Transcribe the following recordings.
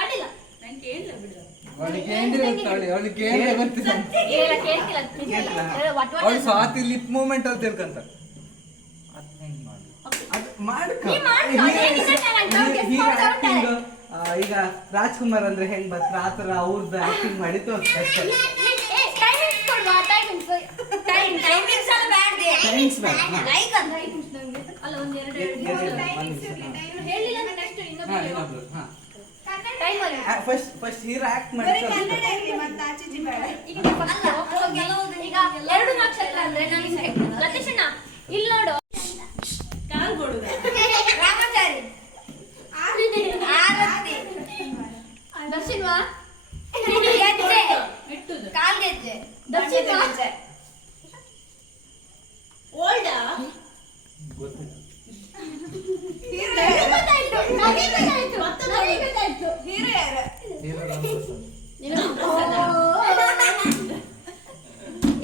ಅಡ್ಡಿಲ್ಲ ಅವಳು Swati lip moment ಅಂತ ತಿಳ್ಕಂತ ಈಗ ರಾಜ್ಕುಮಾರ್ ಅಂದ್ರೆ ಹೆಂಗ್ ಬತ್ತ ಆತರ ಅವ್ರದ್ದು ಆಕ್ಟಿಂಗ್ ಮಾಡಿ ತೋರಿಸ್ತಾರೆ. ಫಸ್ಟ್ ಹೀರೋ ಆಕ್ಟ್ ಮಾಡಿ ಎರಡು ನಕ್ಷತ್ರ ಅಂದ್ರೆ ಲತೀಶಣ್ಣ ಇಲ್ಲಿ ನೋಡು ದರ್ಶನ್ವಾ ಕಾಲ್ಗೆಜ್ಜೆ ದರ್ಶನ್ವಾ ಓಲ್ಡಾ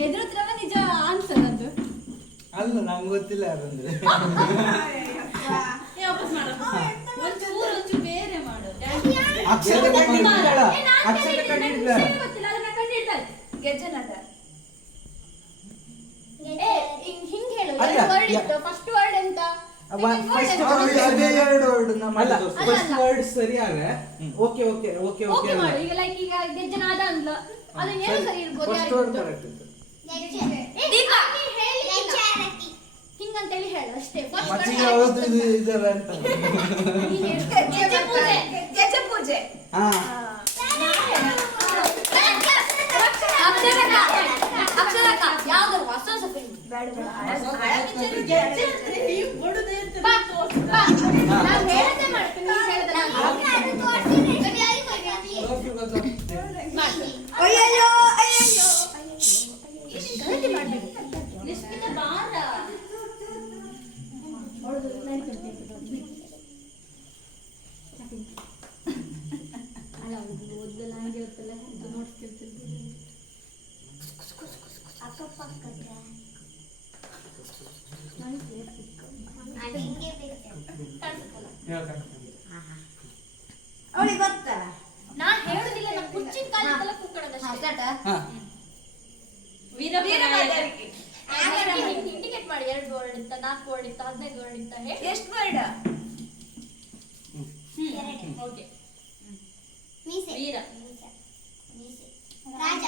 ಎದುರುತ್ತಿರವ ನಿಜ ಆನ್ಸರ್ ಅದು ಅಲ್ಲ ನಂಗೆ ಗೊತ್ತಿಲ್ಲ ಯಾರಂದ್ರೆ ಫಸ್ಟ್ ವರ್ಡ್ ಎಂತ ಫಸ್ಟ್ ವರ್ಡ್ ಸರಿಯಾಗ ಓಕೆ ಓಕೆ ಓಕೆ ಓಕೆ ಈಗ ಲೈಕ್ ಈಗ ಗೆಜ್ಜನಾದ ಅಂದ್ಲು ಅದನ್ನೇನು ಸರಿ ಇರ್ಬೋದು ಹಿಂಗಂತೇಳಿ ಹೇಳು ಅಷ್ಟೇ ಪೂಜೆ ಅಕ್ಷರಕ್ಕ ಯಾವ್ದು ಹೊಸ ಅವಳಿಗೆ ಗೊತ್ತಲ್ಲ ನಾ ಹೇಳುದಿಲ್ಲ ನಾ ಕುಚ್ಚಿನ ಕಾಲದಲ್ಲ ಕೂತ್ಕೊಳ್ಳೋದಷ್ಟೇ ಇಂಡಿಕೇಟ್ ಮಾಡಿ 2 ವರ್ಡ್ ಇತ್ತ 4 ವರ್ಡ್ ಇತ್ತ 15 ವರ್ಡ್ ಇತ್ತ ಹೇಳಿ ಎಷ್ಟು ವರ್ಡ್ ಓಕೆ ವೀರ ರಾಜ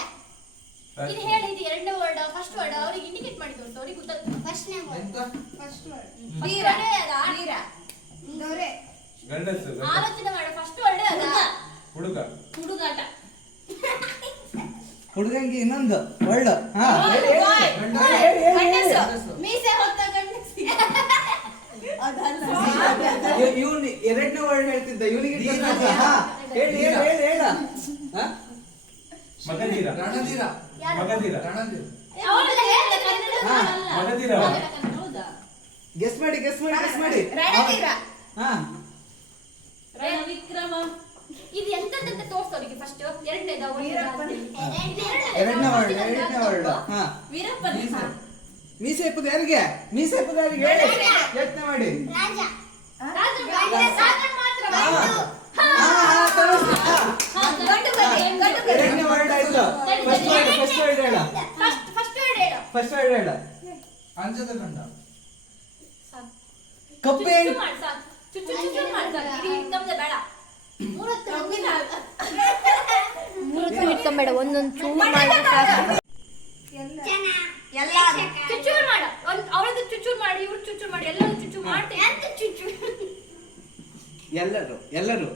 ಇದು ಹೇಳಿ ಇದು 2ನೇ ವರ್ಡ್ ಫಸ್ಟ್ ವರ್ಡ್ ಅವರಿಗೆ ಇಂಡಿಕೇಟ್ ಮಾಡಿ ತೋರಿಸು ಅವರಿಗೆ ಗೊತ್ತಾಗ್ತದೆ ಫಸ್ಟ್ ವರ್ಡ್ ವೀರ ವೀರ ದೊರೆ ಗಂಡಸು ಆಲೋಚನೆ ಮಾಡು ಫಸ್ಟ್ ವರ್ಡ್ ಅದ ಹುಡುಗ ಹುಡುಗಾಟ ಹುಡುಗಂಗೆ ಇನ್ನೊಂದು ವರ್ಡ್ ಮೀಸೆ ಹೊತ್ತ ಗಂಡಸ ಇವನು 2ನೇ ವರ್ಡ್ ಹೇಳ್ತಿದ್ದ ಇವನಿಗೆ ಹೇಳಿ ಹೇಳಿ ಹೇಳಿ ಹೇಳ ಮಗಧೀರ ರಣಧೀರ ಮಗಧೀರ ರಣಧೀರ ಮಗಧೀರ ಗೆಸ್ ಮಾಡಿ ಗೆಸ್ ಮಾಡಿ ಗೆಸ್ ಮಾಡಿ ರಣಧೀರ ಹಾ ರಣವಿಕ್ರಮ ಇದು ಎಂತಂತ ತೋರಿಸೋರಿಗೆ ಫಸ್ಟ್ 2ನೇದ 2ನೇ ವರ್ಡ್ ಹಾ ವೀರಪ್ಪನ ಮೀಸೆ ಇಪ್ಪದು ಯಾರಿಗೆ ಮೀಸೆ ಇಪ್ಪದು ಯಾರಿಗೆ ಹೇಳಿ ಯತ್ನ ಮಾಡಿ ರಾಜ ರಾಜ ಮಾತ್ರ ಎರಡನೇ ವರ್ಡ್ ಆಯ್ತು ಫಸ್ಟ್ ವರ್ಡ್ ಹೇಳ ಫಸ್ಟ್ ವರ್ಡ್ ಹೇಳ ಅಂಜದ ಗಂಡ ಕಪ್ಪೆ ಇಟ್ಕೊಂಬೇಡ ಒಂದೊಂದು ಚೂರು ಚುಚ್ಚೂರು ಮಾಡ ಅವಳದ್ದು ಚುಚ್ಚೂರು ಮಾಡಿ ಇವ್ರು ಚುಚ್ಚೂರು ಮಾಡಿ ಎಲ್ಲರೂ ಚುಚ್ಚು ಮಾಡ್ತೇವೆ ಎಲ್ಲರೂ ಎಲ್ಲರೂ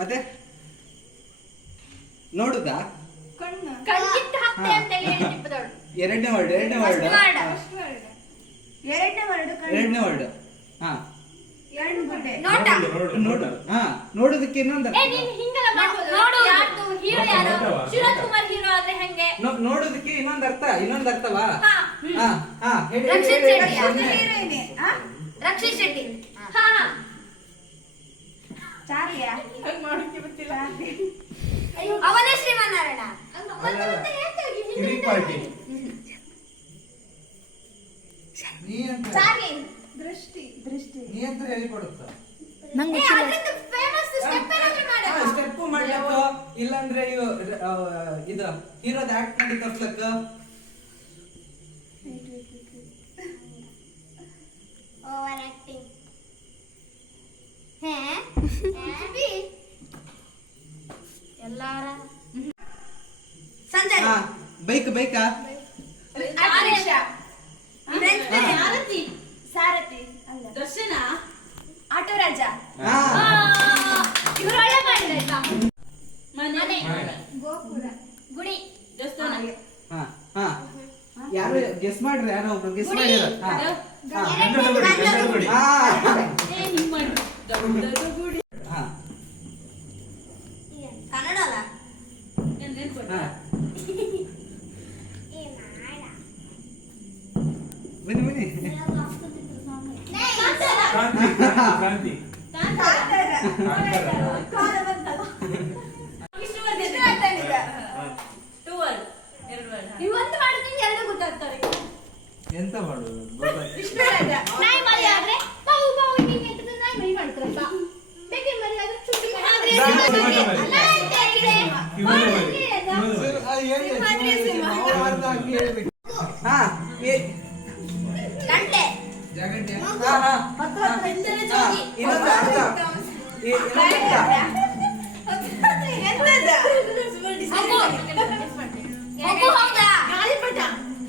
ಮತ್ತೆ ನೋಡುದಾ ಕಣ್ಣಿಟ್ಟು ಹಾಕ್ತೆ ಅಂತ ಹೇಳಿದ್ದವಳು 2ನೇ ವರ್ಡ್ 2ನೇ ವರ್ಡ್ 2ನೇ ವರ್ಡ್ ಹಾ ನೋಟ ನೋಡು ಹಾ ನೋಡೋದಕ್ಕೆ ಇನ್ನೊಂದು ಹಿಂಗೆಲ್ಲ ಮಾಡ್ಬೋದು ನೋಡು ಯಾರ್ದು ಹೀರೋ ಯಾರು ಶಿವರಾಜ್ ಕುಮಾರ್ ಹೀರೋ ಆದ್ರೆ ಹೆಂಗೆ ನೋಡೋದಕ್ಕೆ ಇನ್ನೊಂದು ಅರ್ಥವಾ ಹಾ ಹಾ ಹೇಳಿ ರಕ್ಷಿತ್ ಶೆಟ್ಟಿ ಹಾ ಚಾರ್ಲಿಯಾ ಅವನೇ ಶ್ರೀಮನ್ನಾರಾಯಣ ಚಾರ್ಲಿ ದೃಷ್ಟಿ ನೀ ಅಂತ ಹೇಳಿ ಕೊಡುತ್ತಾ ನಂಗೆ ಫೇಮಸ್ ಸ್ಟೆಪ್ ಏನಾದ್ರೂ ಮಾಡು ಇಲ್ಲಾಂದ್ರೆ ಇದು ಹೀರೋದ ಆಕ್ಟ್ ಮಾಡಿ ತೋರ್ಸ್ಲಕ್ಕ ಓವರ್ ಆಕ್ಟಿಂಗ್ ಹೇ ಎಲ್ಲಾರ ಸಂಜಯ್ ಬೈಕಾ ಸಾರಥಿ ಸಾರಥಿ ದರ್ಶನ ಆಟೋ ರಾಜ ಇವರು ಒಳ್ಳೆ ಮಾಡಿದ್ರಾಯ್ತಾ ಮನೆ ಗೋಪುರ ಗುಡಿ ದೇವಸ್ಥಾನ ಯಾರು ಗೆಸ್ ಮಾಡ್ರಿ ಯಾರೋ ಒಬ್ರು ಗೆಸ್ ಮಾಡಿರ ಕನ್ನಡ ಅಲ್ಲ ಬನ್ನಿ ಕ್ರಾಂತಿ ಇವತ್ತು ಮಾಡ್ತೀನಿ ಎರಡು ಗೊತ್ತಾಗ್ತಾರೆ ಎಂತ ಮಾಡುದು ನಾಯಿ ಮರಿ ಆದ್ರೆ ಬಾವು ಬಾವು ಹಿಂಗೆ ಅಂತ ನಾಯಿ ಮರಿ ಮಾಡ್ತಾರಪ್ಪ ಬೇಕೆ ಮರಿ ಆದ್ರೆ ಚುಟ್ಟಿ ಗಂಟೆ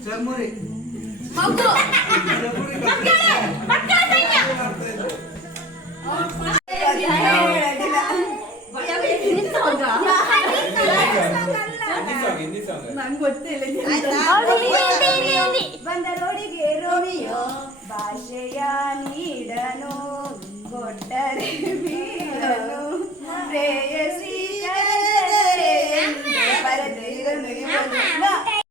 ಚರ್ಮುರಿ ಮಗು ಮಕ್ಕಳ ಸೈನ್ಯ ಹಿಂದಿ ಸಾಂಗ್ ನಂಗೆ ಗೊತ್ತಿಲ್ಲ ಬಂದರೋಡಿಗೆ ರೋಮಿಯೋ ಭಾಷೆಯ ನೀಡನು ಕೊಟ್ಟರೆ ಬೀಳನು ಪ್ರೇಯ